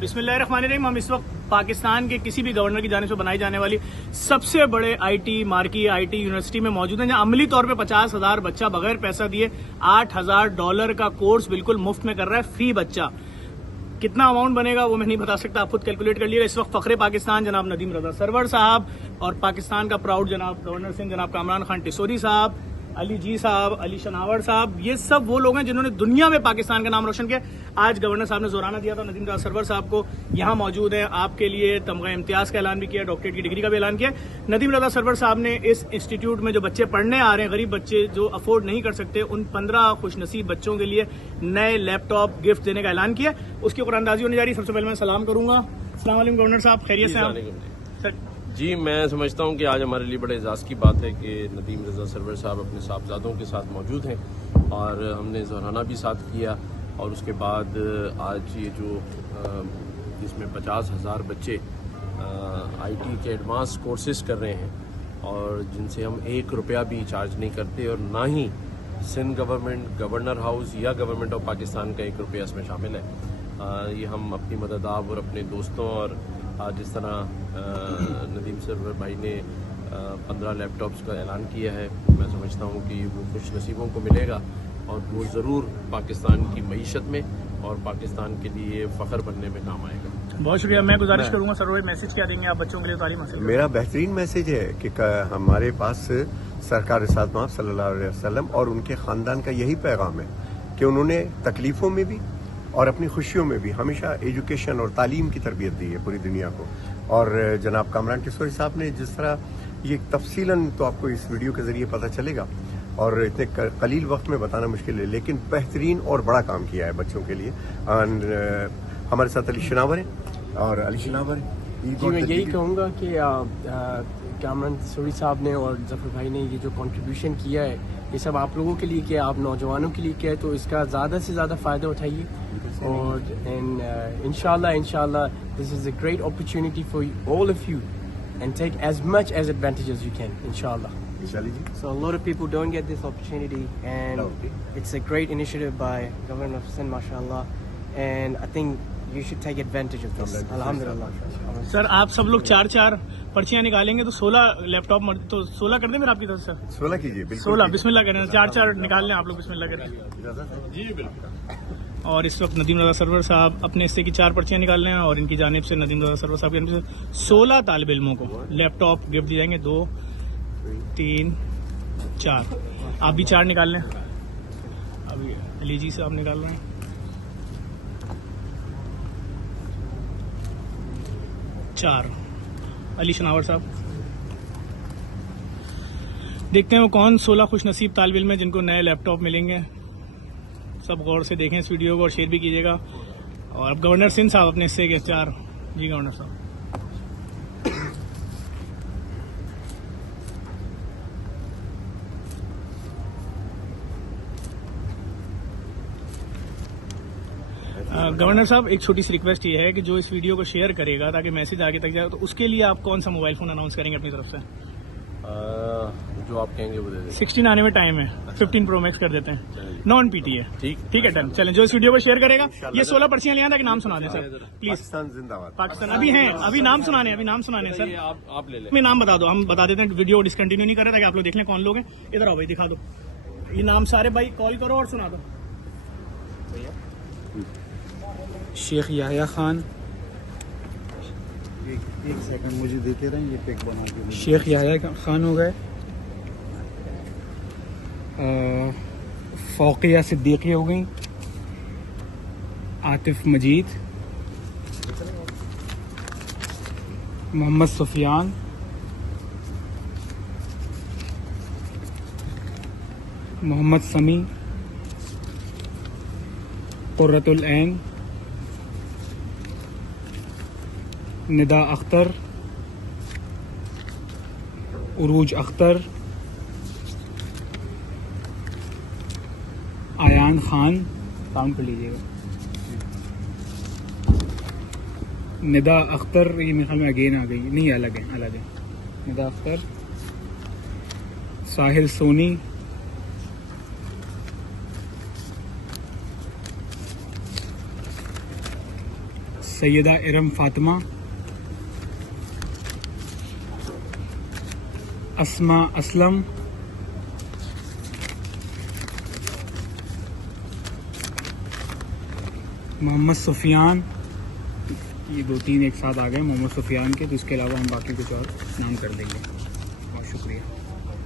बिस्मिल्लाहिर्रहमानिर्रहीम। हम इस वक्त पाकिस्तान के किसी भी गवर्नर की जानिब से बनाई जाने वाली सबसे बड़े आईटी मार्की आईटी यूनिवर्सिटी में मौजूद हैं, जहां अमली तौर पे 50,000 बच्चा बगैर पैसा दिए $8,000 का कोर्स बिल्कुल मुफ्त में कर रहा है, फी बच्चा। कितना अमाउंट बनेगा वो मैं नहीं बता सकता, आप खुद कैलकुलेट कर लीजिएगा। इस वक्त फखरे पाकिस्तान जनाब नदीम रजा सरवर साहब और पाकिस्तान का प्राउड जनाब गवर्नर सिंह जनाब कामरान खान टिसोरी साहब, अली जी साहब, अली शनावर साहब, ये सब वो लोग हैं जिन्होंने दुनिया में पाकिस्तान का नाम रोशन किया। आज गवर्नर साहब ने जोराना दिया था नदीम रजा सरवर साहब को, यहाँ मौजूद है, आपके लिए तमगा इम्तियाज का ऐलान भी किया, डॉक्टरेट की डिग्री का भी ऐलान किया। नदीम रजा सरवर साहब ने इस इंस्टीट्यूट में जो बच्चे पढ़ने आ रहे हैं, गरीब बच्चे जो अफोर्ड नहीं कर सकते, उन 15 खुशनसीब बच्चों के लिए नए लैपटॉप गिफ्ट देने का ऐलान किया। उसकी कुरानदाजी होने जा रही है। सबसे पहले मैं सलाम करूंगा। अस्सलाम वालेकुम गवर्नर साहब, खैरियत से आप? जी, मैं समझता हूँ कि आज हमारे लिए बड़े एजाज़ की बात है कि नदीम रजा सरवर साहब अपने साहबजादों के साथ मौजूद हैं और हमने ज़हराना भी साथ किया। और उसके बाद आज ये जो जिसमें 50,000 बच्चे आईटी के एडवांस कोर्सेज कर रहे हैं और जिनसे हम 1 रुपया भी चार्ज नहीं करते और ना ही सिंध गवर्नमेंट, गवर्नर हाउस या गवर्नमेंट ऑफ पाकिस्तान का 1 रुपया इसमें शामिल है। ये हम अपनी मदद आप और अपने दोस्तों और आज जिस तरह नदीम सरवर भाई ने 15 लैपटॉप्स का ऐलान किया है, मैं समझता हूँ कि वो खुश नसीबों को मिलेगा और वो ज़रूर पाकिस्तान की मईशत में और पाकिस्तान के लिए फ़ख्र बनने में काम आएगा। बहुत शुक्रिया। मैं गुजारिश करूँगा सर, मैसेज क्या देंगे आप बच्चों के लिए तालीम हासिल? मेरा बेहतरीन मैसेज है कि हमारे पास सरकार रिसालत महमद सल्लल्लाहु अलैहि वसल्लम और उनके ख़ानदान का यही पैगाम है कि उन्होंने तकलीफ़ों में भी और अपनी खुशियों में भी हमेशा एजुकेशन और तालीम की तरबियत दी है पूरी दुनिया को। और जनाब कामरान टिसोरी साहब ने जिस तरह ये तफसीलन, तो आपको इस वीडियो के जरिए पता चलेगा और इतने कलील वक्त में बताना मुश्किल है, लेकिन बेहतरीन और बड़ा काम किया है बच्चों के लिए। हमारे साथ अली शनावर है और अली शनावर जी, मैं यही कहूँगा कि कामरान टिसोरी साहब ने और जफर भाई ने ये जो कंट्रीब्यूशन किया है, ये सब आप लोगों के लिए किया, आप नौजवानों के लिए किया है, तो इसका ज़्यादा से ज़्यादा फ़ायदा उठाइए। और इंशाल्लाह this is a great opportunity for all of you and take as much as advantage as you can, inshallah. So a lot of people don't get this opportunity and it's a great initiative by Governor of Sindh, mashallah, and I think you should take advantage of this. Alhamdulillah. Sir आप सब लोग 4-4 पर्चियां निकालेंगे तो 16 laptop, तो 16 कर दें मेरा आपकी तरफ से? 16 कीजिए, 16 बिस्मिल्लाह करें, 4-4 निकाल लें आप लोग, बिस्मिल्लाह करें जी बिल्कुल। और इस वक्त नदीम रजा सरवर साहब अपने हिस्से की 4 पर्चियां निकाल रहे हैं और इनकी जानिब से नदीम रजा सरवर साहब की जानिब से 16 तालिब इल्मों को लैपटॉप गिफ्ट दिए जाएंगे। 2 3 4, आप भी 4 निकाल लें। अभी अली जी साहब निकाल रहे हैं। 4 अली शनावर साहब। देखते हैं वो कौन 16 खुशनसीब तालिब इल्म है जिनको नए लैपटॉप मिलेंगे। सब गौर से देखें इस वीडियो को और शेयर भी कीजिएगा। और अब गवर्नर सिंध साहब अपने हिस्से के 4। जी गवर्नर साहब। गवर्नर साहब, एक छोटी सी रिक्वेस्ट ये है कि जो इस वीडियो को शेयर करेगा ताकि मैसेज आगे तक जाए, तो उसके लिए आप कौन सा मोबाइल फोन अनाउंस करेंगे अपनी तरफ से? जो आप कहेंगे वो दे देंगे। 16 आने में टाइम है, 15 प्रो मैक्स कर देते हैं, नॉन पीटी है। ठीक है, डन। चलें, जो इस वीडियो को शेयर करेगा ये 16 पर्चियां ले आए, ताकि नाम सुना दें सर प्लीज। पाकिस्तान जिंदाबाद। पाकिस्तान अभी हैं, अभी नाम सुनाने सर। आप ले लें। मैं नाम बता दो, हम बता देते हैं, वीडियो डिसकंटिन्यू नहीं कर रहे ताकि आप लोग देख लें कौन लोग हैं। इधर आओ भाई, दिखा दो ये नाम सारे भाई, कॉल करो और सुना दो। शेख याह्या खान, एक सेकंड मुझे देते रहें, ये पिक बना के। शेख याह्या खान हो गए, फ़ौक़िया सिद्दीकी हो गई, आतिफ मजीद, मोहम्मद सुफियान, मोहम्मद समी, कुर्रतुल ऐन, निदा अख्तर, उरूज अख्तर, आयान खान, काउंट कर लीजिएगा, निदा अख्तर, ये मेरे ख्याल में अगेन आ गई, नहीं अलग है। निदा अख्तर, साहिल सोनी, सैयदा इरम फातिमा, अस्मा असलम, मोहम्मद सुफियान। ये 2-3 एक साथ आ गए मोहम्मद सुफियान के, तो इसके अलावा हम बाकी कुछ और नाम कर देंगे। बहुत शुक्रिया।